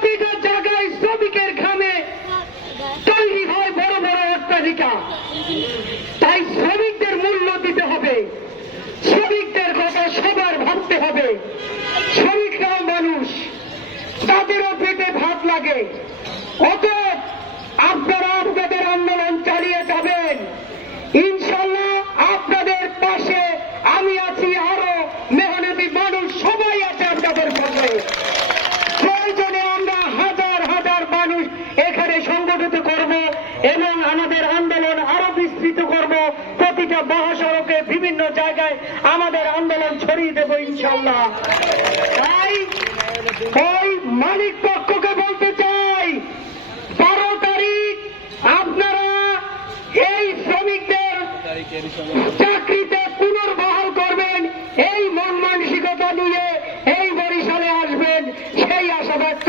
প্রতিটা জায়গায় শ্রমিকের ঘামে তৈরি হয় বড় বড় অত্যাধিকা তাই শ্রমিকদের মূল্য দিতে হবে। শ্রমিকদের কথা সবার ভাবতে হবে। শ্রমিকরাও মানুষ, তাদেরও পেটে ভাত লাগে। অত এখানে করব এবং আমাদের আন্দোলন আরও বিস্তৃত করব। প্রতিটা মহাসড়কে বিভিন্ন জায়গায় আমাদের আন্দোলন ছড়িয়ে দেব ইনশাল্লাহ তাই ওই মালিক পক্ষকে বলতে চাই, বারো তারিখ আপনারা এই শ্রমিকদের চাকরিতে পুনর্বহাল করবেন, এই মন মানসিকতা নিয়ে এই বরিশালে আসবেন, সেই আশা ব্যক্ত